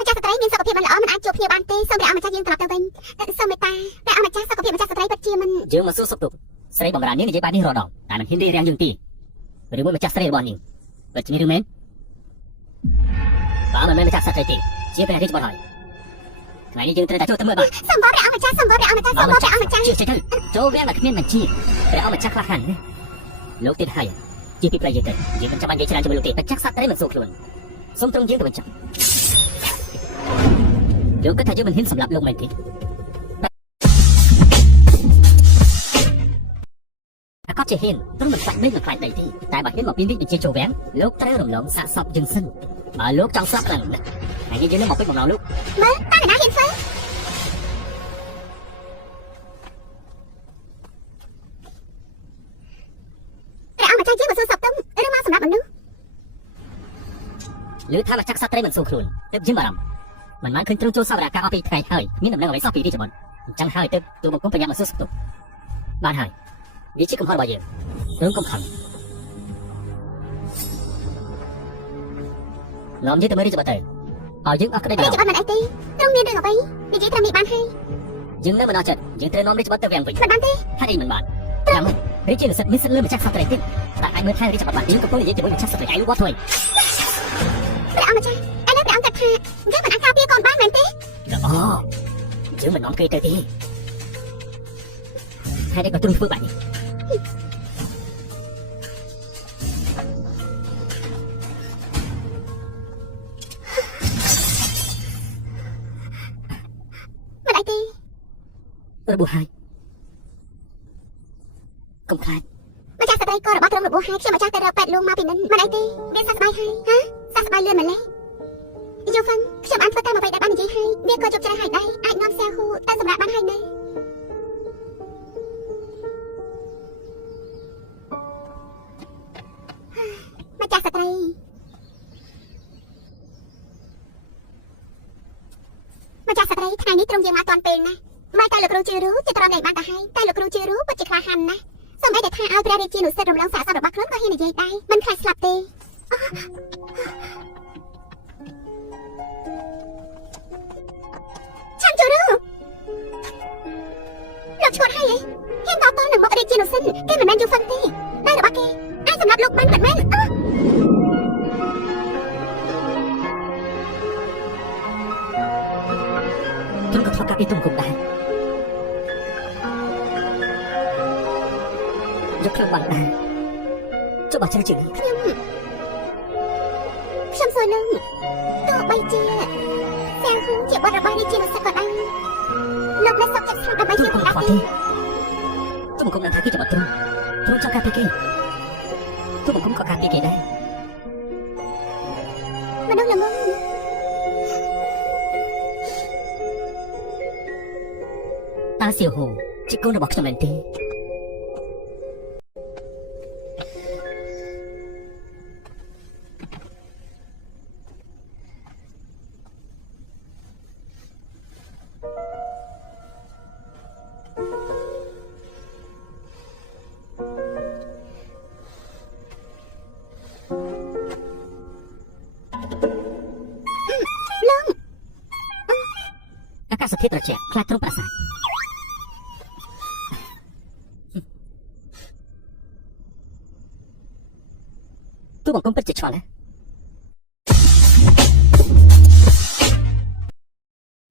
ម្ចាស់ស្ត្រីមានសុខភាពមិនល្អមិនអាចជួបភ្ញៀវបានទេសូមព្រះអង្គម្ចាស់យើងត្រឡប់ទៅវិញសូមមេត្តាព្រះអង្គម្ចាស់សុខភាពម្ចាស់ស្ត្រីពិតជាមិនយើងមកសួរសុខទុក្ខស្រីបំរើនាងនិយាយបែបនេះរដងតែមិនហ៊ានរៀបរៀងយើងទីឬមួយម្ចាស់ស្រីរបស់នាងពិតជាឬមែនបើមិនមែនម្ចាស់ស្ត្រីទេជាព្រះរាជបុត្រហើយថ្ងៃនេះយើងត្រូវតែចូលទៅមើលបាទសូមព្រះអង្គម្ចាស់សូមព្រះអង្គម្ចាស់សូមព្រះអង្គម្ចាស់ជឿទៅចូលវាមកគ្មានបញ្ជាព្រះអង្គម្ចាស់ខ្លះខានណាលោកទៀតហើយជាពីប្រយោជន៍ទៅយើងមិនចាំបាច់និយាយច្រើនជាមួយលោកទេម្ចាស់ស្ត្រីមិនសួរខ្លួនសូមត្រង់យើងទៅបញ្ចប់យើងគិតថាយើងមិនហ៊ានសម្លាប់លោកមែនទេអាក៏ជាហ៊ានត្រង់មិនខ្លាចដេកមិនខ្លាចដីទេតែបើហ៊ានមកពីនេះបញ្ជាចូលវាំងលោកត្រូវរំលងសាកសពយើងសិនបើលោកចង់ស្លាប់ខ្លាំងណាស់ហើយយើងនឹងមកពេញបំណងលោកមើលតាណាហ៊ានធ្វើព្រះអង្គម្ចាស់យើងមកសួរសពទុំឬមកសម្រាប់មនុស្សឬថាម្ចាស់សត្វត្រីមិនសួរខ្លួនទើបយើងបារម្ភមិនបានឃើញទ្រង់ចូលសវនកម្មអស់ពីថ្ងៃហើយមានដំណឹងអ្វីសោះពីរាជបុត្រអញ្ចឹងហើយទើបទូបង្គំប្រញាប់មកសួរសុខទុក្ខបានហើយវាជាកំហុសរបស់យើងទ្រង់កុំខឹងនាំយើងទៅមើលរាជបុត្រទៅឲ្យយើងអស់ក្តីបារម្ភរាជបុត្រមិនអីទេទ្រង់មានរឿងអ្វីនិយាយត្រឹមនេះបានហើយយើងនៅមិនអស់ចិត្តយើងត្រូវនាំរាជបុត្រទៅវាំងវិញមិនបានទេហេតុអីមិនបានចាំមើលរាជានិស្សិតមានសិទ្ធិលើម្ចាស់សត្វត្រីទៀតតែអាចមើលថែរាជបុត្របានយើងកំពុងនិយាយជាមួយម្ចាស់សត្វត្រីឯងវត្តthôiព្រះអង្គម្ចាស់ឥឡូវព្រះអង្គគិតថាយើងមិនអាចការពារកូនបានមែនទេអូយើងមិននាំគេទៅទេហេតុអីក៏ទ្រង់ធ្វើបែបនេះមិនអីទេរបួសហើយកុំខ្លាចម្ចាស់ស្ត្រីក៏របស់ទ្រង់របួសហើយខ្ញុំម្ចាស់ទៅរកពេទ្យលួងមកពីនិនមិនអីទេវាសះស្បើយហើយហ៎សះស្បើយលឿនម្ល៉េះយូហ្វាំងខ្ញុំបានធ្វើតាមអ្វីដែលបាននិយាយហើយវាក៏ជោគជ័យហើយដែរអាចនាំសាហូទៅសម្រាប់បានហើយដែរម្ចាស់ស្ត្រីថ្ងៃនេះទ្រង់យើងមកតាន់ពេលណាស់បែរតែលោកគ្រូជារូជាត្រង់នេះបានទៅហើយតែលោកគ្រូជារូពិតជាក្លាហានណាស់សូម្បីតែថាឲ្យព្រះរាជានុសិទ្ធរំលងសាកសពរបស់ខ្លួនក៏ហ៊ាននិយាយដែរមិនខ្លាចស្លាប់ទេឆាន់ជូរូលោកឈួតហើយហ៊ានតតនឹងមុខរាជានុសិទ្ធគេមិនមែនយូហ្វាំងទេតែរបស់គេអាចសម្រាប់លោកបានមិនមែនទ្រង់ក៏ថតកាពីទុំគុំដែរយកខ្លួនបាត់ដែរចុះបើចឹងជាខ្ញុំសួរនឹងទោះបីជាសាហូជាបុត្ររបស់រាជានុសិទ្ធក៏ដោយលោកនៅសុខចិត្តស្លាប់ដើម្បីជាបុត្រទេទុំគុំនឹងថាគេជាបុត្រទ្រង់ចង់ការពីគេទុំគុំក៏ការពីគេដែរមនុស្សល្ងងតាសៀវហូជាកូនរបស់ខ្ញុំមែនទេអាកាសធាតុត្រជាក់ខ្លាចទ្រង់ប្រាសាទទូបង្គំពិតជាឆ្ងល់ណា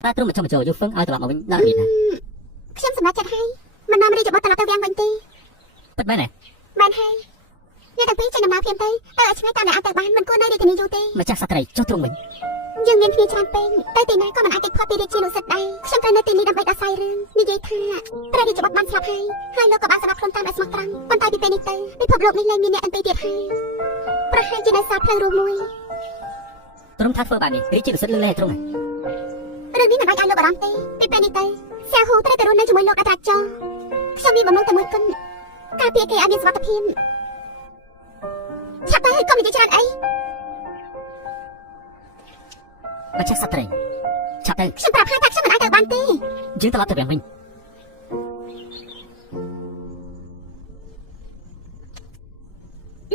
តែទ្រង់មកចុះយូហ្វឹងឲ្យត្រឡប់មកវិញដល់នេះណាខ្ញុំសម្រេចចិត្តហើយមិននាំរាជបុត្រត្រឡប់ទៅវាំងវិញទេពិតមែនទេមែនហើយអ្នកទាំងពីរចេញដំណើរភ្លាមទៅឲ្យឆ្ងាយតាមអ្នកអាចទៅបានមិនគួរនៅរាជធានីយូរទេម្ចាស់សត្រីចុះទ្រង់វិញយើងមានគ្នាច្រើនពេកទៅទីណាក៏មិនអាចគេចផុតពីរាជានុសិទ្ធដែរខ្ញុំត្រូវនៅទីនេះដើម្បីដោះស្រាយរឿងនិយាយថាព្រះរាជបុត្របានស្លាប់ហើយលោកក៏បានសម្លាប់ខ្លួនតាមដោយស្មោះត្រង់ប៉ុន្តែពីពេលនេះទៅពិភពលោកនេះលែងមានអ្នកទាំងពីរទៀតហើយប្រហែលជានៅសល់ផ្លូវរួមមួយទ្រង់ថាធ្វើបែបនេះរាជានុសិទ្ធលឺលែងទ្រង់រឿងនេះមិនអាចឲ្យលោកបារម្ភទេពីពេលនេះទៅសាហូត្រូវតែរស់នៅជាមួយលោកអត្រាចរខ្ញុំមានបំណងតែមួយគត់ការពារគេឲ្យមានសុខភាពឆាប់ទៅកុំនិយាយច្រើនអីម្ចាស់សត្រីឆាប់ទៅខ្ញុំប្រាប់ហើយថាខ្ញុំមិនអាចទៅបានទេយើងត្រឡប់ទៅវាំងវិញ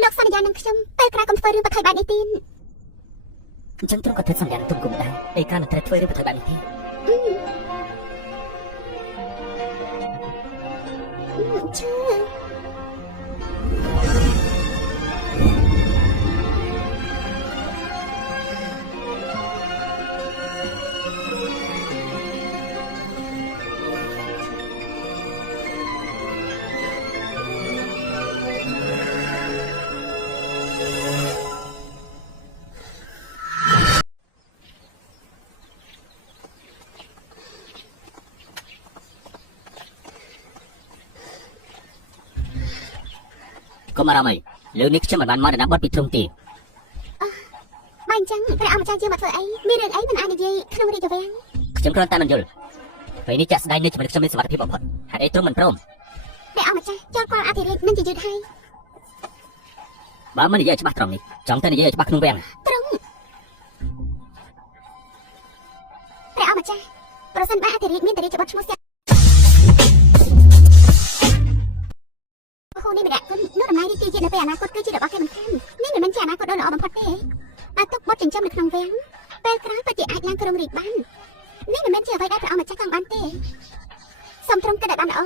លោកសន្យានឹងខ្ញុំទៅក្រៅកុំធ្វើរឿងបថុយបែបនេះទៀត អញ្ចឹងទ្រង់ក៏ធ្វើសន្យានឹងទុំគុំដែរឯកាលមិនត្រូវធ្វើរឿងប្រថុយបែបនេះទេ ឈឺ កុំអារម្មណ៍អីលើនេះខ្ញុំមិនបានមកដំណាប់បត់ពីទ្រង់ទេ បើអញ្ចឹងព្រះអង្គម្ចាស់យើងមកធ្វើអីមានរឿងអីមិនអាចនិយាយក្នុងរាជវាំង ខ្ញុំគ្រាន់តែមិនយល់ពេលនេះចាក់ស្ដាយនេះជាមួយខ្ញុំមានសមត្ថភាពបំផុតហេតុអីទ្រង់មិនព្រម ព្រះអង្គម្ចាស់ចូលគាល់អធិរាជនឹងជាយឺតហើយ បើមិននិយាយច្បាស់ត្រង់នេះចង់តែនិយាយច្បាស់ក្នុងវាំង ត្រង់ព្រះអង្គម្ចាស់ប្រសិនបើអធិរាជមានតរាជបុត្រឈ្មោះស្ទះនេះម្នាក់គុណនោះដំណើររាជជាតិនៅពេលអនាគតគឺជារបស់គេមិនខាននេះមិនមែនជាអនាគតដ៏ល្អបំផុតទេតែទុកបុត្រចិញ្ចឹមនៅក្នុងវាំងពេលក្រោយពិតជាអាចឡើងគ្រងរាជបាននេះមិនមែនជាអ្វីដែលព្រះអង្គម្ចាស់ចង់បានទេសូមទ្រង់គិតឲ្យបានល្អ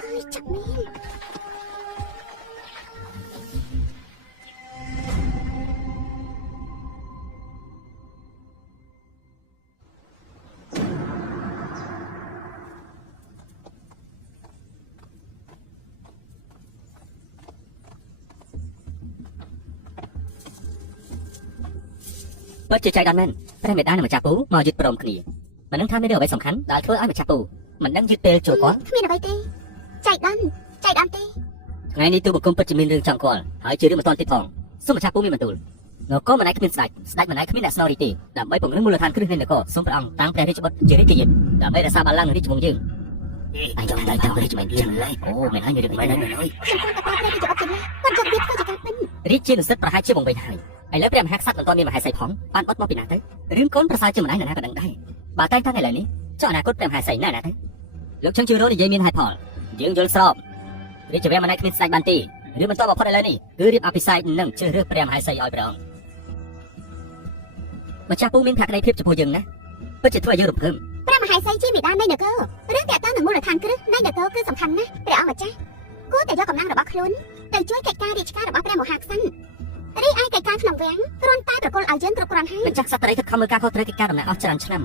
អើយចាប់មែន ពិតជាចៃដន្យមែនព្រះមេដានិងម្ចាស់ពូមកយឺតព្រមគ្នាមិននឹងថាមានរឿងអ្វីសំខាន់ដែលធ្វើឲ្យម្ចាស់ពូមិននឹងយឺតពេលចូលគាត់ គ្មានអ្វីទេចៃដន្យទេ ថ្ងៃនេះទូបង្គំពិតជាមានរឿងចង់គាត់ហើយជារឿងមិនទាន់ទៀតផងសូមម្ចាស់ពូមានបន្ទូលនគរមិនឯគ្មានស្ដេចមិនឯគ្មានអ្នកស្នងរាជទេដើម្បីពង្រឹងមូលដ្ឋានគ្រឹះនៃនគរសូមព្រះអង្គតាំងព្រះរាជបុត្រជារាជយាមដើម្បីរក្សាបានឡើងនឹងរាជវង្សយើងអាយចង់ឡើងតាំងរាជមិនលឿនឡើយអូមិនហើយមានរឿងមិនហើយ ខ្ញុំគួរតែប្រាប់ព្រះរាជបុត្រជាគាត់យកវាធ្វើជាការពិន រាជជានិស្សិតប្រហែលជាវង្វេងហើយឥឡូវព្រះមហាក្សត្រមិនទាន់មានមហេសីផងបានបត់មកពីណាទៅរឿងកូនប្រសើរជាម្ដាយណាក៏ដឹងដែរបើតែតាំងឥឡូវនេះចុះអនាគតព្រះមហាសីណាទៅលោកជើងជឿរោនិយាយមានហេតុផលយើងយល់ស្របរាជវាំងមិនឯគ្មានស្ដេចបានទេរឿងបន្តបំផុតឥឡូវនេះគឺរៀបអភិសេកនឹងជ្រើសរើសព្រះមហាសីឲ្យព្រះអង្គម្ចាស់ពូមានភក្ដីភាពចំពោះយើងណាពិតជាធ្វើឲ្យយើងរំភើប ព្រះមហាសីជាមេដានៃនគររឿងតាក់ទងនឹងមូលដ្ឋានគ្រឹះនៃនគរគឺសំខាន់ណាស់ព្រះអង្គម្ចាស់គួរតែយកកម្លាំងរបស់ខ្លួនទៅជួយកិច្ចការរាជការរបស់ព្រះមហាក្សត្ររីឯកិច្ចការក្នុងវាំងគ្រាន់តែប្រគល់ឲ្យយើងគ្រប់គ្រាន់ហើយ ម្ចាស់ក្សត្រីខិតខំមើលការខុសត្រូវកិច្ចការដំណើរអស់ច្រើនឆ្នាំ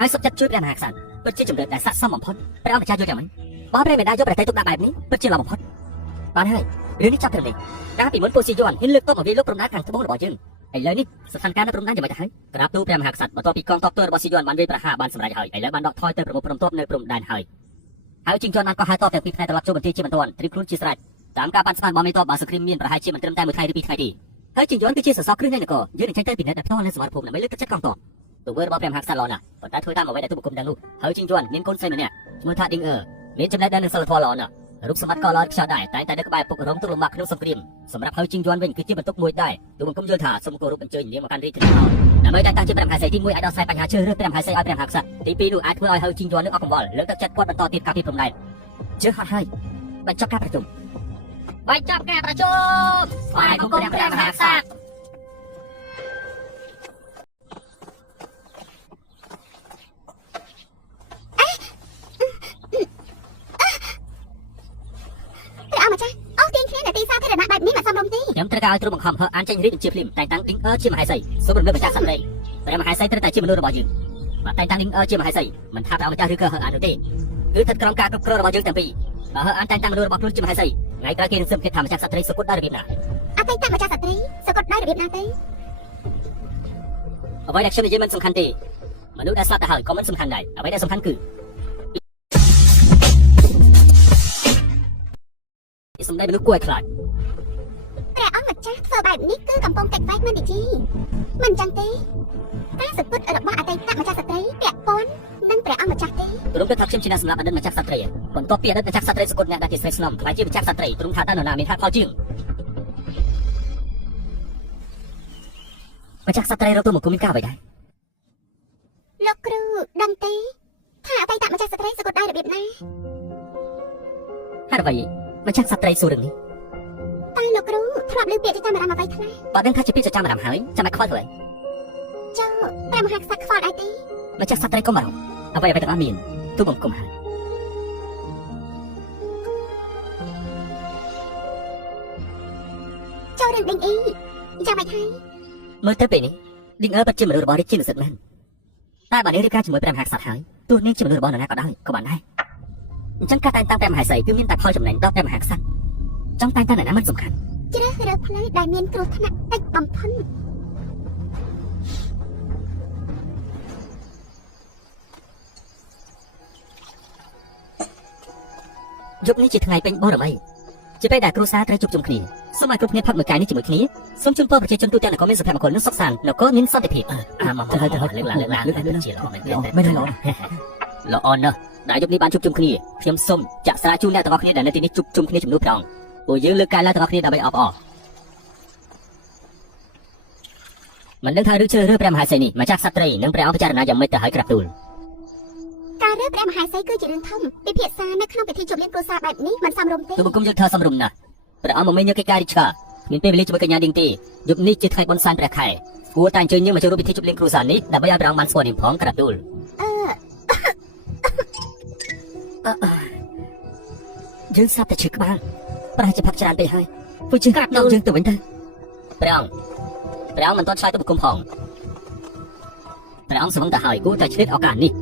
ហើយសុខចិត្តជួយព្រះមហាក្សត្រពិតជាជំរឿនដែលស័ក្តិសមបំផុតព្រះអង្គម្ចាស់យល់យ៉ាងម៉េចបើព្រះមេដាយកប្រតិទុកដាក់បែបនេះពិតជាល្អបំផុតបានហើយរឿងនេះចាប់ត្រឹមនេះកាលពីមុនពូស៊ីយន់ហ៊ានលើកទ័ពមកវាយលោកព្រំដែនខាងត្បូងរបស់យើងឥឡូវនេះស្ថានភាពនៅព្រំដែនយ៉ាងម៉េចទៅហើយក្រាបទូលព្រះមហាក្សត្របន្ទាប់ពីកងទ័ពទ័ររបស់ស៊ីយន់បានវាយប្រហារបានសម្រេចហើយឥឡូវបានដកថយទៅប្រមូលព្រំទ័ពនៅព្រំដែនហើយជិញ្ជន់បានក៏ហៅទ័ពទាំងពីរផ្នែកត្រឡប់ចូលបន្ទាយជាបន្ទាន់ត្រៀមខ្លួនជាស្រេចតាមការបានស្មានរបស់មេទ័ពបើសង្គ្រាមមានប្រហែលជាមិនត្រឹមតែមួយថ្ងៃឬពីរថ្ងៃទេហើយជិញ្ជន់គឺជាសសរគ្រឹះនៃនគរយើងនឹងចេញទៅពិនិត្យដោយផ្ទាល់នៅសមរភូមិដើម្បីលើកទឹកចិត្តកងទ័ពទង្វើរបស់ព្រះមហាក្សត្រល្អណាស់ប៉ុន្តែធ្វើតាមអ្វីដែលទូបង្គំដឹងនោះហើយជិញ្ជន់មានកូនស្រីម្នាក់ឈ្មោះថាឌីងអឺមានចំណេះដឹងនិងសិលធម៌ល្អណាស់រូបសម្បត្តិក៏ល្អខ្យល់ដែរតែនៅក្បែរពុករងទុកលំបាកក្នុងសង្គ្រាមសម្រាប់ហើយជិញ្ជន់វិញគឺជាបន្ទុកមួយដែរទូបង្គំយល់ថាសូមគោរពអញ្ជើញនាងមកកាន់រាជធានីដើម្បីតែងតាំងជាព្រះមហាសីទី1អាចដោះស្រាយបញ្ហាជ្រើសរើសព្រះមហាសីឲ្យព្រះមហាក្សត្រទី2នោះអាចធ្វើឲ្យហើយជិញ្ជន់នឹងអស់កង្វល់លើកទឹកចិត្តគាត់បន្តទៀតការពីព្រំដែនជឿហត់ហើយបញ្ចប់ការប្រជុំស្វាយបង្គំព្រះមហាក្សត្រ ព្រះអង្គម្ចាស់អស់ទាញគ្នានៅទីសាធារណៈបែបនេះមិនសមរម្យទេ ខ្ញុំត្រូវការឲ្យទ្រង់បង្ខំហៅអានចេញរាជបញ្ជាភ្លាមតែងតាំងឌីងអឺជាមហេសីសូមរំលឹកម្ចាស់សត្វព្រៃព្រះមហាសីត្រូវតែជាមនុស្សរបស់យើងបើតែងតាំងឌីងអឺជាមហេសីមិនថាព្រះអង្គម្ចាស់ឬក៏ហៅអាននោះទេគឺស្ថិតក្រោមការគ្រប់គ្រងរបស់យើងទាំងពីរបើហៅអានតែងតាំងមនុស្សរបស់ខ្លួនជាមហេសីថ្ងៃក្រោយគេនឹងសឹមគិតថាម្ចាស់សត្វព្រៃសុគតដោយរបៀបណា អតីតម្ចាស់ស្ត្រីសកត់ដោយរបៀបណាទេ អ្វីដែលខ្ញុំនិយាយមិនសំខាន់ទេមនុស្សដែលស្លាប់ទៅហើយក៏មិនសំខាន់ដែរអ្វីដែលសំខាន់គឺសម្ដែងមនុស្សគួរឲ្យខ្លាច ព្រះអង្គម្ចាស់ធ្វើបែបនេះគឺកំពុងតែបែកមិនទីមិនចឹងទេការសពុតរបស់អតីតម្ចាស់ស្ត្រីពាក់ព័ន្ធនឹងព្រះអង្គម្ចាស់ទេ ទ្រង់គិតថាខ្ញុំជាអ្នកសម្លាប់អតីតម្ចាស់ស្ត្រីបន្ទាប់ពីអតីតម្ចាស់ស្ត្រីសុគតអ្នកដែលជាស្រីស្នំខ្លាចជាម្ចាស់ស្ត្រីទ្រង់ថាតើនរណាមានហេតុផលជាងម្ចាស់ស្ត្រីរកទូមកគុំមានការអ្វីដែរ លោកគ្រូដឹងទេថាអតីតម្ចាស់ស្ត្រីសកត់ដោយរបៀបណា ហេតុអ្វីម្ចាស់ស្ត្រីសួររឿងនេះ តើលោកគ្រូ ធ្លាប់ឮពាក្យចាំអារម្មណ៍អ្វីខ្លះ បើដឹងថាជាពាក្យចាំអារម្មណ៍ហើយចាំឲ្យខ្វល់ធ្វើ ចុះព្រះមហាក្សត្រខ្វល់អីទេ ម្ចាស់សត្វត្រីកុំបារម្ភអ្វីទាំងអស់មានទូបង្គំហើយ ចូលរឿងដេញអ៊ីចាំមិនហើយ មើលទៅពេលនេះឌីងអឺពិតជាមនុស្សរបស់រាជានុសិទ្ធមែនតែបើនាងរៀបការជាមួយព្រះមហាក្សត្រហើយទោះនាងជាមនុស្សរបស់នរណាក៏ដោយក៏បានដែរអញ្ចឹងការតែងតាំងព្រះមហាក្សត្រគឺមានតែផលចំណេញដល់ព្រះមហាក្សត្រចង់តែងតាំងនរណាមិនសំខាន់ ជ្រើសរើសផ្លូវដែលមានគ្រោះថ្នាក់តិចបំផុត យប់នេះជាថ្ងៃពេញបរមីជាពេលដែលគ្រួសារត្រូវជួបជុំគ្នាសូមឲ្យគ្រប់គ្នាផឹកមួយកាយនេះជាមួយគ្នាសូមជូនពរប្រជាជនទូទាំងនគរមានសុភមង្គលនិងសុខសាន្តនគរមានសន្តិភាពមកលើកឡើងជាល្អមែនទេមិនល្អល្អណាស់ដែលយប់នេះបានជួបជុំគ្នាខ្ញុំសូមចាក់ស្រាជូនអ្នកទាំងអស់គ្នាដែលនៅទីនេះជួបជុំគ្នាជំនួសព្រះអង្គពួកយើងលើកកាយឡើងទាំងអស់គ្នាដើម្បីអបអរមិនដឹងថាឬជ្រើសរើសព្រះមហាក្សត្រនេះម្ចាស់ក្សត្រីនិងព្រះអង្គពិចារណាយ៉ាងម៉េចទៅហើយក្រាបទូល ការរើសព្រះមហាក្សត្រគឺជារឿងធំពិភាក្សានៅក្នុងពិធីជប់លៀងគ្រួសារបែបនេះមិនសមរម្យទេ ទូបង្គំយើងធ្វើសមរម្យណាស់ព្រះអង្គមកមានយកកិច្ចការរីឆ្កាមានពេលវេលាជាមួយកញ្ញាឌីងទេយប់នេះជាថ្ងៃបុណ្យសែនព្រះខែគួរតែអញ្ជើញយើងមកចូលរួមពិធីជប់លៀងគ្រួសារនេះដើម្បីឲ្យព្រះអង្គបានស្គាល់នាងផងក្រាបទូលយើងស្រាប់តែឈឺក្បាលប្រហែលជាផឹកច្រើនពេកហើយពួកយើងក្រាបនាំយើងទៅវិញទៅព្រះអង្គមិនទាន់ឆ្លើយទៅបង្គំផងព្រះអង្គស្វឹងទៅហើយគួរតែឆ្លៀតឱកាសនេះ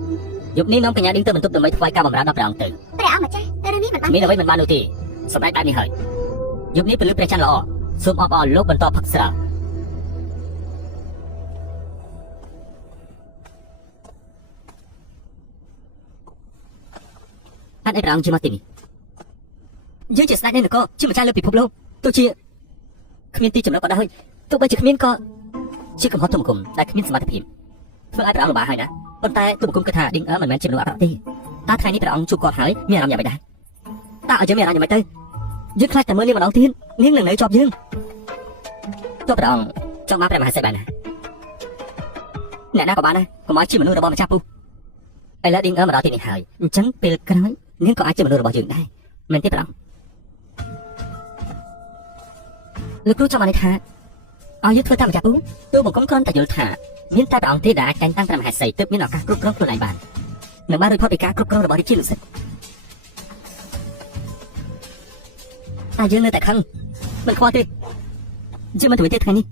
យប់នេះនាំកញ្ញាឌីងទៅបន្ទប់ដើម្បីថ្វាយការបម្រើដល់ព្រះអង្គទៅ ព្រះអង្គម្ចាស់រឿងនេះមិនបាន មានអ្វីមិនបាននោះទេសម្រាប់បែបនេះហើយយប់នេះពលឺព្រះច័ន្ទល្អសូមអបអរលោកបន្តផឹកស្រាអត់ឯព្រះអង្គជាមកទីនេះយើងជាស្ដេចនៃនគរជាម្ចាស់លើពិភពលោកទោះជាគ្មានទីចំណុចក៏ដោយទោះបីជាគ្មានក៏ជាកំហុសទុំគុំដែលគ្មានសមត្ថភាពធ្វើឲ្យព្រះអង្គលំបាកហើយណាប៉ុន្តែទុំគុំគិតថាឌីងអឺមិនមែនជាមនុស្សអាក្រក់ទេតែថ្ងៃនេះព្រះអង្គជួបគាត់ហើយមានអារម្មណ៍យ៉ាងម៉េចដែរតើឲ្យយើងមានអារម្មណ៍យ៉ាងម៉េចទៅយើងខ្លាចតែមើលនាងម្ដងទៀតនាងនឹងនៅជាប់យើងទោះព្រះអង្គចង់មកព្រះមហាក្សត្របានណាអ្នកណាក៏បានដែរកុំឲ្យជាមនុស្សរបស់ម្ចាស់ពុះឥឡូវឌីងអឺមកដល់ទីនេះហើយអញ្ចឹងពេលក្រោយនាងក៏អាចជាមនុស្សរបស់យើងដែរមែនទេព្រះអង្គលោកគ្រូចាំបានថាឲ្យយើងធ្វើតាមម្ចាស់ពុះទូបង្គំគ្រាន់តែយល់ថាមានតែព្រះអង្គទេដែលអាចតែងតាំងព្រះមហាក្សត្រទើបមានឱកាសគ្រប់គ្រងខ្លួនឯងបាននឹងបានរួចផុតពីការគ្រប់គ្រងរបស់រាជានុសិទ្ធតែយើងនៅតែខឹងមិនខ្វល់ទេយើងមិនធ្វើទេថ្ងៃនេះ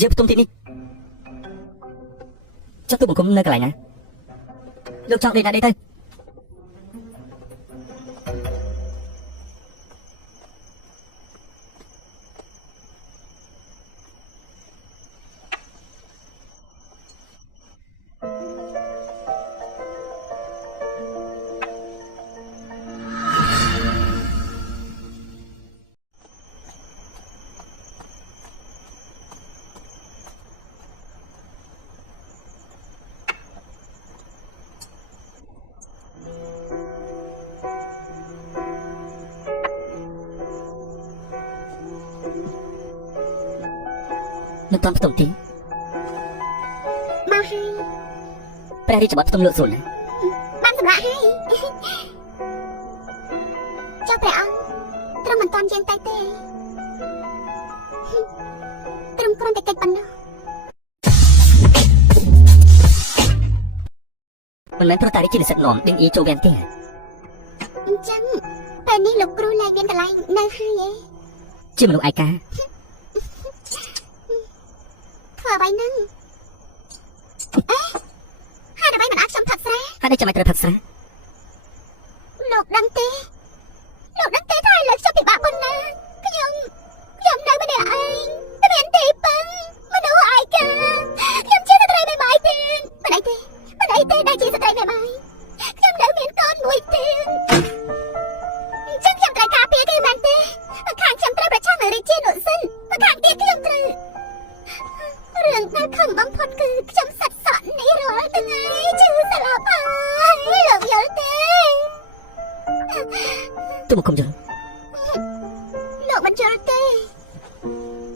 យើងផ្ទុំទីនេះចុះទូបង្គំនៅកន្លែងណាលោកចង់ដេកណាដេកទៅ នៅតាមផ្ទំទីមកហើយ ព្រះរាជបុត្រផ្ទំលោកស្រួលណាស់ បានសម្រាប់ហើយចុះព្រះអង្គត្រឹមមិនតាន់ជាងតែទេត្រឹមគ្រាន់តែកិច្ចប៉ុណ្ណោះ មិនមែនព្រោះតែរាជានិស្សិតនាំឌីងអ៊ីចូលវាំងទេ អញ្ចឹងពេលនេះលោកគ្រូលែងមានកន្លែងនៅហើយឯង ជាមនុស្សឯកា ធ្វើអ្វីហ្នឹងហើយអ្វីមិនអាចខ្ញុំផឹកស្រា ហើយនេះចាំឲ្យត្រូវផឹកស្រា លោកដឹងទេថាលើខ្ញុំពិបាកប៉ុណ្ណាខ្ញុំនៅម្នាក់ឯងគ្មានទីពឹងមនុស្សឯកាខ្ញុំជាស្ត្រីមេបាយទេមិនអីទេដែលជាស្ត្រីមេបាយខ្ញុំនៅមានកូនមួយទេអញ្ចឹងខ្ញុំត្រូវការពារគេមែនទេខាងខ្ញុំត្រូវប្រឆាំងនឹងរាជានុសិនខាងទៀតខ្ញុំត្រូវរឿងដែលខំបំផុតគឺខ្ញុំសិតសក់នេះរាល់ថ្ងៃជឿស្លាប់ហើយលោកយល់ទេ ទូបង្គំយល់ លោកមិនយល់ទេ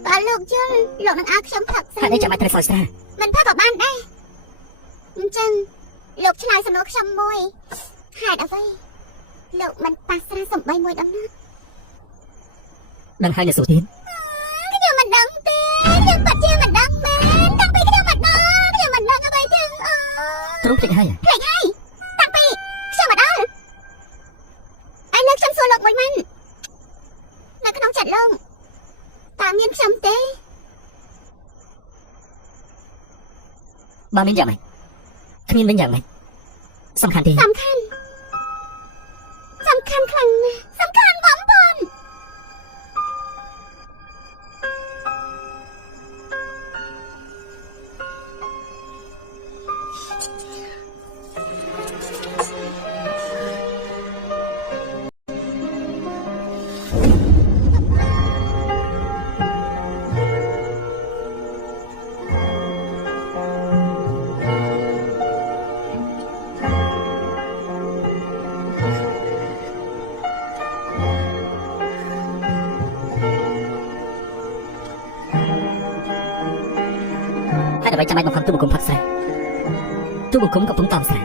បើលោកយល់លោកនឹងឲ្យខ្ញុំផឹកស្រា ហើយនេះចាំឲ្យត្រូវសោយស្រា មិនផឹកក៏បានដែរអញ្ចឹងលោកឆ្លើយសំណួរខ្ញុំមួយហេតុអ្វីលោកមិនប៉ះស្រាសំបីមួយដំណើរ ដឹងហើយអ្នកសួរទៀត ខ្ញុំមិនដឹងទេខ្ញុំពិតជាមិនដឹងមែនតាំងពីខ្ញុំមកដល់ខ្ញុំមិនដឹងអ្វីទាំងអស់ ទ្រង់ភ្លេចហើយ ភ្លេចហើយតាំងពីខ្ញុំមកដល់ឯលើខ្ញុំសួរលោកមួយមិននៅក្នុងចិត្តលោកតើមានខ្ញុំទេ បើមានយ៉ាងម៉េចគ្មានវិញយ៉ាងម៉េចសំខាន់ទេ សំខាន់ខ្លាំងណាស់សំខាន់បំផុត ហើយដើម្បីចាំបាច់បង្ខំទូបង្គំផឹកស្រាទូបង្គំកំពុងតាមស្រា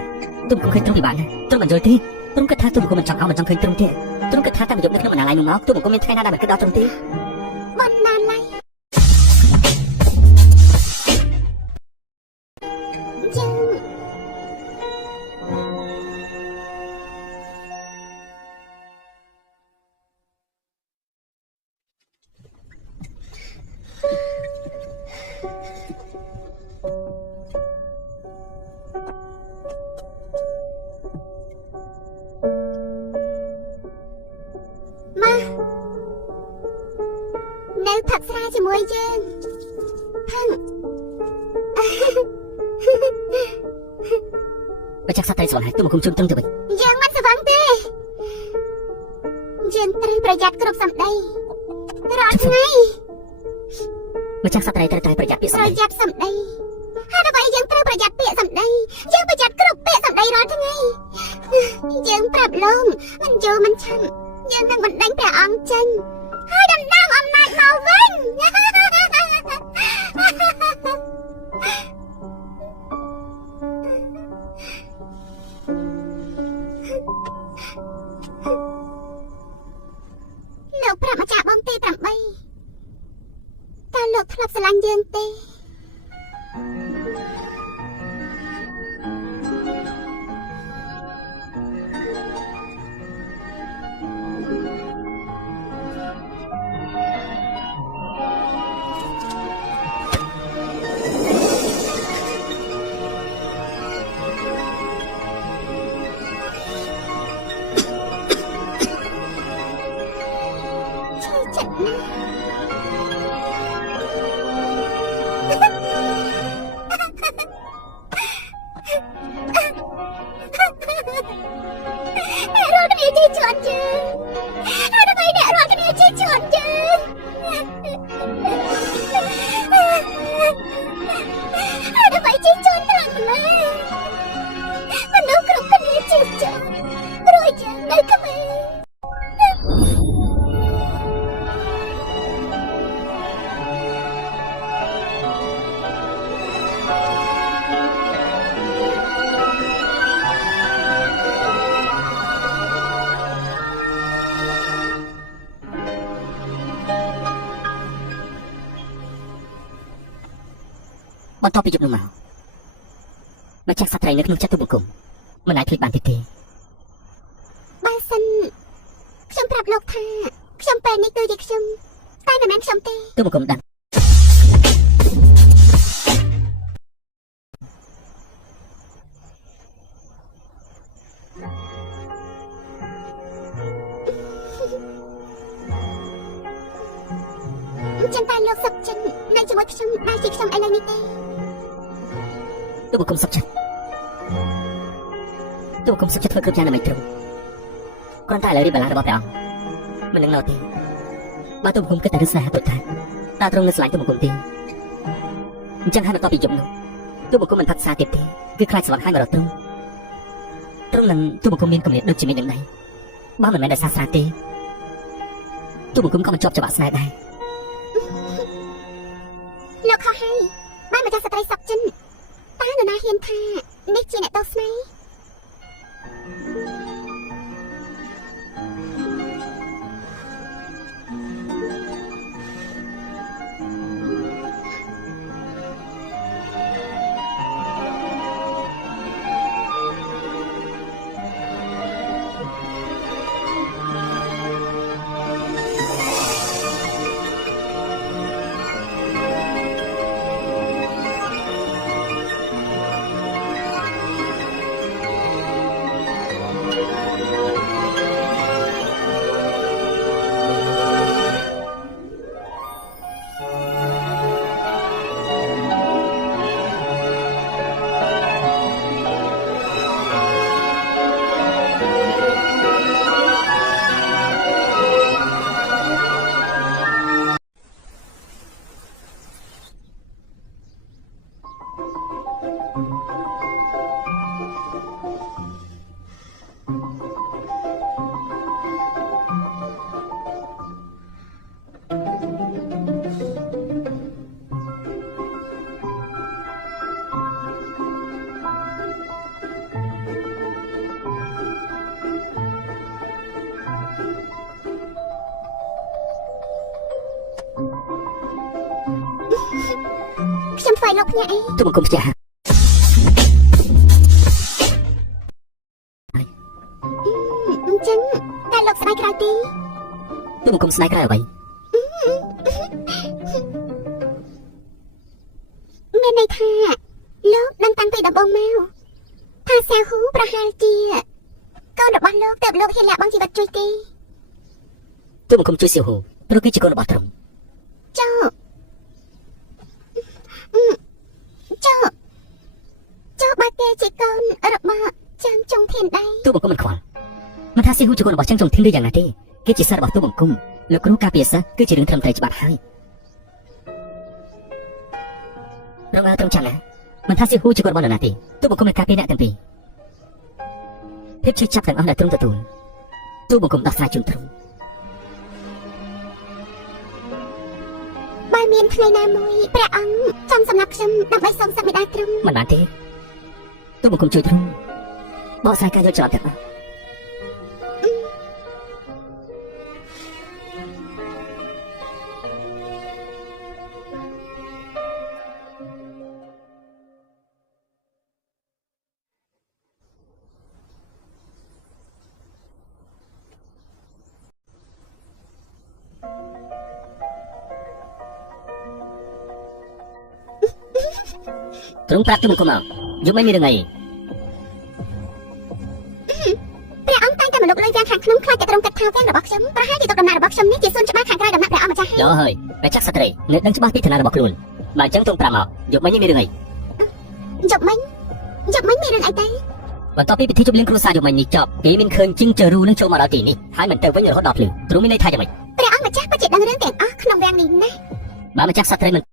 ទូបង្គំឃើញទ្រង់ពិបាកណាស់ទ្រង់មិនយល់ទេទ្រង់គិតថាទូបង្គំមិនចង់ឲ្យមិនចង់ឃើញទ្រង់ទេទ្រង់គិតថាតាមប្រយោគនៅក្នុងបណ្ណាល័យនោះមកទូបង្គំមានថ្ងៃណាដែលមិនគិតដល់ទ្រង់ទេ បណ្ណាល័យចឹង នៅផឹកស្រាជាមួយយើងផឹង បើចាក់សត្វត្រីស្វល់ហើយទូបង្គំជូនទ្រង់ទៅវិញ យើងមិនស្វឹងទេយើងត្រូវប្រយ័ត្នគ្រប់សម្ដីរាល់ថ្ងៃ បើចាក់សត្វត្រីត្រូវតែប្រយ័ត្នពាក្យ ប្រ សម្ដី យ័ត្នសម្ដីហើយអ្វីយើងត្រូវប្រយ័ត្នពាក្យសម្ដីយើងប្រយ័ត្នគ្រប់ពាក្យសម្ដីរាល់ថ្ងៃយើងប្រាប់លោកមិនយល់មិនឆាន់យើងនឹងបណ្ដេញព្រះអង្គចេញហើយដណ្ដើមអំណាចមកវិញ លោកប្រាប់ម្ចាស់បងទី8តើលោកធ្លាប់ស្រឡាញ់យើងទេ បន្ទាប់ពីយប់នោះមកបើចាក់សត្វត្រីនៅក្នុងចិត្តទូបង្គំមិនអាចភ្លេចបានទេ បើសិនខ្ញុំប្រាប់លោកថាខ្ញុំពេលនេះគឺជាខ្ញុំតែមិនមែនខ្ញុំទេ ទូបង្គំដឹង ចឹងតែលោកសុខចិត្តនៅជាមួយខ្ញុំដែលជាខ្ញុំឥឡូវនេះទេ ទូបង្គំសុខចិត្តទូបង្គំសុខចិត្តធ្វើគ្រប់យ៉ាងដើម្បីទ្រង់គ្រាន់តែឥឡូវរៀបបលារបស់ព្រះអង្គមិននឹងនៅទេបើទូបង្គំគិតតែរឿងស្នេហាទុតថាតើទ្រង់នៅស្រឡាញ់ទូបង្គំទេអញ្ចឹងហើយបន្ទាប់ពីយប់នោះទូបង្គំមិនផឹកសារទៀតទេគឺខ្លាចស្រឡាញ់ហើយមករកទ្រង់នឹងទូបង្គំមានគំនិតដូចជាមាននឹងណៃបើមិនមែនដោយសារស្រាទេទូបង្គំក៏មិនជាប់ច្បាប់ស្នេហ៍ដែរ លោកខុសហើយបានម្ចាស់ស្ត្រីសុកចិនតើនរណាហ៊ានថានេះជាអ្នកទោសស្នេហ៍ ថ្វាយលោកភ្នាក់អី ទូបង្គំផ្ទះ អញ្ចឹងតែលោកស្ដាយក្រោយទី ទូបង្គំស្ដាយក្រោយអ្វី មានន័យថាលោកដឹងតាំងពីដំបូងមកថាសាហ៊ូប្រហែលជាកូនរបស់លោកទើបលោកហ៊ានលះបង់ជីវិតជួយគេ ទូបង្គំជួយសៀវហូព្រោះគេជាកូនរបស់ទ្រង់ ចុះបើគេជាកូនរបស់ចាងចុងធានដែរ ទូបង្គំមិនខ្វល់មិនថាសៀវហូជាកូនរបស់ចឹងចុងធានឬយ៉ាងណាទេគេជាសិស្សរបស់ទូបង្គំលោកគ្រូការពារសិស្សគឺជារឿងត្រឹមត្រូវច្បាប់ហើយរងត្រង់ចាំណាមិនថាសៀវហូជាកូនរបស់នរណាទេទូបង្គំមិនការពារអ្នកទាំងពីរភាពឈឺចាប់ទាំងអស់ដែលទ្រង់ទទួលទូបង្គំដោះស្រាយជូនទ្រង់ បើមានថ្ងៃណាមួយព្រះអង្គចង់សម្លាប់ខ្ញុំដើម្បីសងសឹកមេដាទ្រង់ មិនបានទេទូបង្គំជួយទ្រង់បកស្រាយការយល់ច្រឡំទាំងអស់ ទ្រង់ប្រាប់ទូបង្គំមកយប់មិនមានរឿងអី ព្រះអង្គតែងតែមកលុកលុយវាំងខាងក្នុងខ្លាចតែទ្រង់កាត់ថាវាំងរបស់ខ្ញុំប្រហែលជាទុកដំណើររបស់ខ្ញុំនេះជាសួនច្បារខាងក្រៅដំណាក់ព្រះអង្គម្ចាស់ហើយ យកហើយតែចាក់ស្ត្រីនៅដឹងច្បាស់ពីឋានៈរបស់ខ្លួនបើអញ្ចឹងទ្រង់ប្រាប់មកយប់មិនមានរឿងអី យប់មិញមានរឿងអីទេ បន្ទាប់ពីពិធីជប់លៀងគ្រួសារយប់មិញនេះចប់គេមានឃើញជីងចរូនឹងចូលមកដល់ទីនេះហើយមិនទៅវិញរហូតដល់ភ្លឺទ្រង់មានន័យថាយ៉ាងម៉េច ព្រះអង្គម្ចាស់ពិតជាដឹងរឿងទាំងអស់ក្នុងវាំងនេះណា បើម្ចាស់ស្ត្រីមិន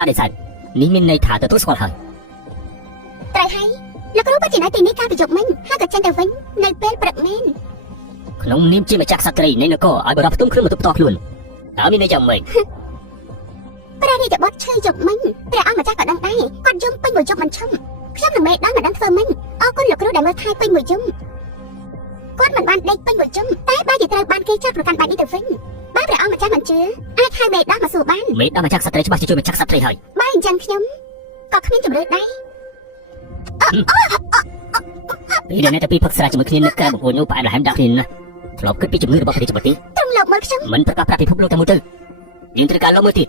អត់ទេសាច់នេះមានន័យថាទទួលស្គាល់ហើយ ត្រូវហើយលោកគ្រូពិតជានៅទីនេះកាលពីយប់មិញហើយក៏ចេញទៅវិញនៅពេលព្រឹកមែន ក្នុងនាមជាម្ចាស់ស្ត្រីនៃនគរឲ្យបរិបផ្ទុំគ្រឿងបន្ទប់តខ្លួនតើមានន័យយ៉ាងម៉េច ព្រះរាជបុត្រឈឺយប់មិញព្រះអង្គម្ចាស់ក៏ដឹងដែរគាត់យំពេញមួយយប់មិនឈប់ខ្ញុំនឹងមេដល់មិនដឹងធ្វើម៉េចអរគុណលោកគ្រូដែលមើលថែពេញមួយយប់គាត់មិនបានដេកពេញមួយយប់តែបើជាត្រូវបានគេចាប់ប្រកាន់បាច់នេះទៅវិញបើព្រះអង្គម្ចាស់មិនជឿអាចហៅមេដល់មកសួរបាន មេដល់ម្ចាស់ស្ត្រីច្បាស់ជាជួយម្ចាស់ស្ត្រីហើយ បើអញ្ចឹងខ្ញុំក៏គ្មានជំរឿដែរ ពីដែលអ្នកតែពីរផឹកស្រាជាមួយគ្នានៅក្រៅបង្អួចនោះផ្អែមល្ហែមដាក់គ្នាណាធ្លាប់គិតពីជំងឺរបស់ព្រះរាជបុត្រទេ ត្រង់លោកមើលខ្ញុំ មិនប្រកាសប្រាប់ពិភពលោកតែមួយទៅយើងត្រូវការលោកមើលទៀត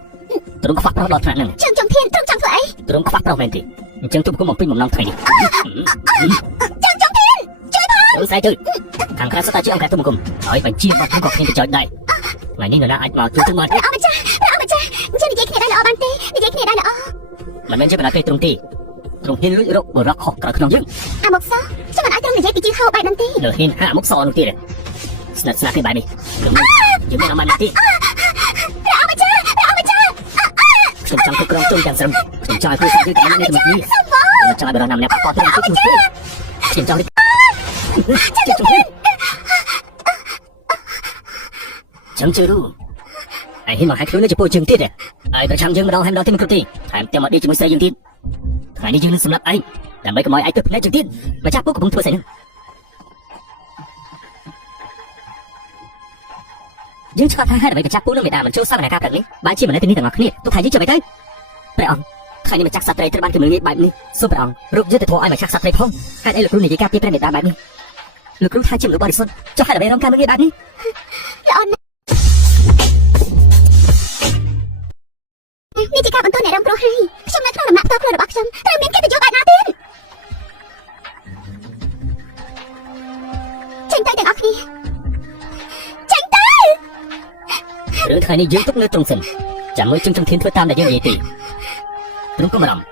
ទ្រង់ខ្វះប្រុសដល់ថ្នាក់ហ្នឹង ជើងចំធានត្រង់ចង់ធ្វើអី ទ្រង់ខ្វះប្រុសមែនទេអញ្ចឹងទូបង្គំមកពេញបំណងថ្ងៃនេះ ជើងចំធានជួយផង ទ្រង់ស្អីទៅខាងក្រៅសុទ្ធតែជាអង្គការទូបង្គំហើយបញ្ជារបស់ទ្រង់ក៏គ្មានប្រយោជន៍ដែរថ្ងៃនេះនរណាអាចមកជួយទ្រង់បាន ព្រះអង្គម្ចាស់អញ្ចឹងនិយាយគ្នាដែរល្អបានទេនិយាយគ្នាដែរល្អ មិនមែនជាបណ្ដាទេទ្រង់ទេទ្រង់ហ៊ានលួចរកបរោះខុសក្រៅក្នុងយើង អាមកសោះខ្ញុំមិនអាចត្រង់និយាយពីជឿហៅបែបហ្នឹងទេ លើហ៊ានហាក់មុខសនោះទៀតស្និទ្ធស្នាលគ្នាបែបនេះយើងមានអមណាទៀត ព្រះអង្គម្ចាស់ ខ្ញុំចង់គ្រប់គ្រងទ្រង់ទាំងស្រុងខ្ញុំចង់ឲ្យគ្រួសារយើងតែនេះទៅមុខនេះខ្ញុំចង់ឲ្យបរិបទណាម្នាក់ប៉ះពាល់ទ្រង់ជួយជួយខ្ញុំចង់ចាំជឿរូហើយហ៊ានមកឲ្យខ្លួននៅចំពោះយើងទៀតហើយប្រចាំយើងម្ដងហើយម្ដងទៀតមិនគ្រប់ទេថែមទាំងមកដេកជាមួយស្រីយើងទៀតថ្ងៃនេះយើងនឹងសម្លាប់ឯងដើម្បីកុំឲ្យឯងទៅភ្នែកយើងទៀតម្ចាស់ពុកកំពុងធ្វើស្អីហ្នឹងយើងឆ្លងថាហេតុអ្វីម្ចាស់ពូនឹងមេដាមិនចូលសវនកម្មព្រឹកនេះបើជាមិននៅទីនេះទាំងអស់គ្នាទោះថាយើងចាំទៅព្រះអង្គថ្ងៃនេះម្ចាស់សត្រីត្រូវបានគេមើលងាយបែបនេះសូមព្រះអង្គរកយុទ្ធធម៌ឲ្យម្ចាស់សត្រីផងហេតុអីលោកគ្រូនិយាយការពីព្រះមេដាបែបនេះលោកគ្រូថាជាមនុស្សបរិសុទ្ធចុះហេតុអ្វីរងការមើលងាយបែបនេះ ល្អណាស់នេះជាការបន្ទោសអ្នករងគ្រោះហើយខ្ញុំនៅក្នុងដំណាក់ផ្ទាល់ខ្លួនរបស់ខ្ញុំត្រូវមានកិត្តិយសបែបណាទៀតចេញទៅទាំងអស់គ្នាចេញទៅ រឿងថ្ងៃនេះយើងទុកនៅត្រង់សិនចាំមើលជឹងជំធានធ្វើតាមដែលយើងនិយាយទេទ្រង់កុំបារម្ភ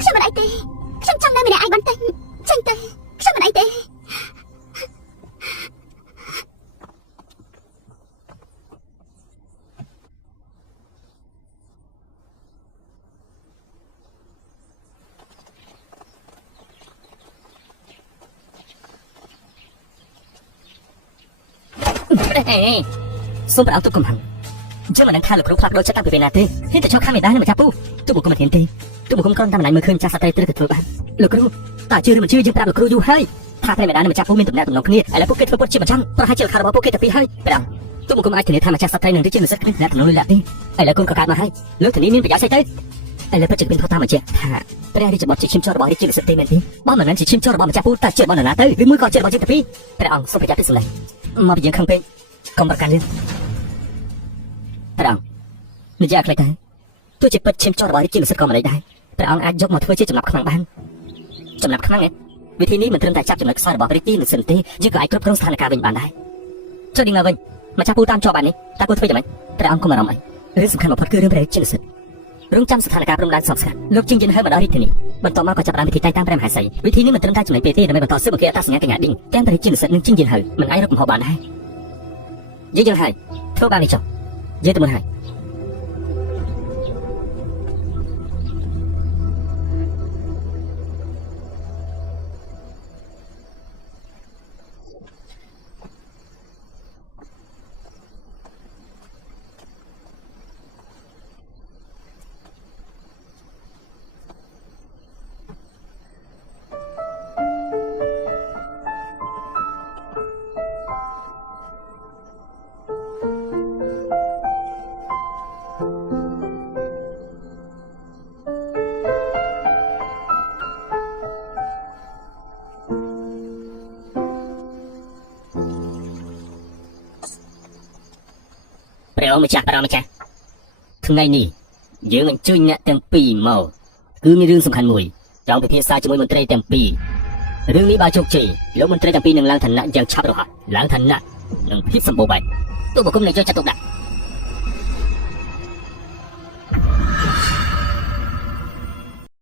ខ្ញុំមិនអីទេខ្ញុំចង់នៅម្នាក់ឯងបន្តិចចេញទៅខ្ញុំមិនអីទេ សូមព្រះអង្គទុកកំហឹងចាំមិនដឹងថាលោកគ្រូផ្លាស់ប្ដូរចិត្តតាំងពីពេលណាទេហ៊ានតែចោលខាងមេដានឹងម្ចាស់ពូទូបង្គំមិនហ៊ានទេទូបង្គំគ្រាន់តែមិនអាចមើលឃើញចាស់ស្ត្រីត្រូវទទួលបានលោកគ្រូតើជឿឬមិនជឿយើងប្រាប់លោកគ្រូយូរហើយ ថាព្រះមេដានិងម្ចាស់ពូមានទំនាក់ទំនងគ្នាឥឡូវពួកគេធ្វើពុតជាម្ចាំងប្រហែលជាខារបស់ពួកគេទៅពីហើយព្រះអង្គទូមកគុំអាចធានាថាម្ចាស់សត្វត្រីនឹងរីជានិស្សិតគ្មានទំនាក់ទំនងលុយលាក់ទេឥឡូវគុំក៏កើតមកហើយលោកធានាមានប្រយោជន៍ស្អីទៅឥឡូវពិតជាមានផុសតាមបញ្ជាក់ថាព្រះរាជបុត្រជាឈាមជ័ររបស់រាជានិស្សិតទេមែនទេបើមិនមែនជាឈាមជ័ររបស់ម្ចាស់ពូតែជារបស់នរណាទៅឬមួយក៏ជារបស់យើងទៅពីព្រះអង្គសូមប្រយ័ត្នពីសម្លេងមកពីយើងខឹងពេកកុំប្រកាន់លឿនព្រះអង្គនិយាយឲ្យខ្លីទៅទោះជាពិតឈាមជ័ររបស់រាជានិស្សិតក៏មិនដែរព្រះអង្គអាចយកមកធ្វើជាចំណាប់ខ្មាំងបានចំណាប់ខ្មាំងវិធីនេះមិនត្រឹមតែចាប់ចំណុចខ្សោយរបស់រាជានិស្សិតទេយើងក៏អាចគ្រប់គ្រងស្ថានភាពវិញបានដែរចុះឌីងមកវិញម្ចាស់ពូតាមជាប់បាននេះតើគួរធ្វើយ៉ាងម៉េចព្រះអង្គកុំអារម្មណ៍អីរឿងសំខាន់បំផុតគឺរឿងព្រះរាជានិស្សិតរងចាំស្ថានភាពព្រំដែនសពស្ងាត់លោកជិញយន្តហើរមកដល់រាជធានីបន្ទាប់មកក៏ចាប់ផ្ដើមពិធីតែងតាំងព្រះមហាក្សត្រវិធីនេះមិនត្រឹមតែចំណេញពេលទេដើម្បីបន្តស៊ើបអង្កេតអត្តសញ្ញាណកញ្ញាឌីងទាំងព្រះរាជានិស្សិតនិងជិញយន្តហើរមិនអាចរកកំហុសបានដែរយើងហើយធ្វើបាននេះចុះយើងទៅមុនហើយព្រះអង្គម្ចាស់ថ្ងៃនេះយើងអញ្ជើញអ្នកទាំងពីរមកគឺមានរឿងសំខាន់មួយចង់ពិភាក្សាជាមួយមន្ត្រីទាំងពីររឿងនេះបើជោគជ័យលោកមន្ត្រីទាំងពីរនឹងឡើងឋានៈយ៉ាងឆាប់រហ័សឡើងឋានៈនិងភាពសម្បូរបែបទូបង្គំនឹងយកចិត្តទុកដាក់